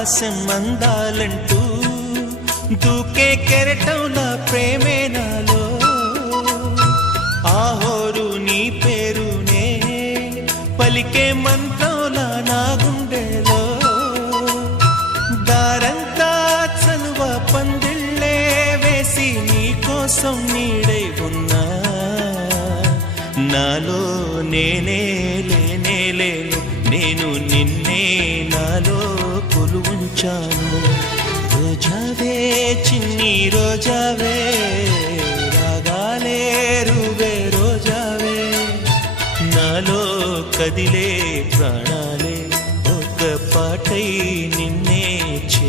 ఆకాశం అందాలంటూ దూకే కెరటంలా ప్రేమే నాలో ఆహోరు నీ పేరునే పలికే మంత్రంలా నా గుండెలో దారంతా చలువ పందిళ్ళే వేసి నీ కోసం నీడై ఉన్నా నాలో నేనే లేనే లేను నేను నిన్నే నాలో కొలువుంచాను రోజావే చిన్ని రోజావే రాగాలే రువే రోజావే నాలో కదిలే ప్రాణాలే ఒక పాటై నిన్నే చే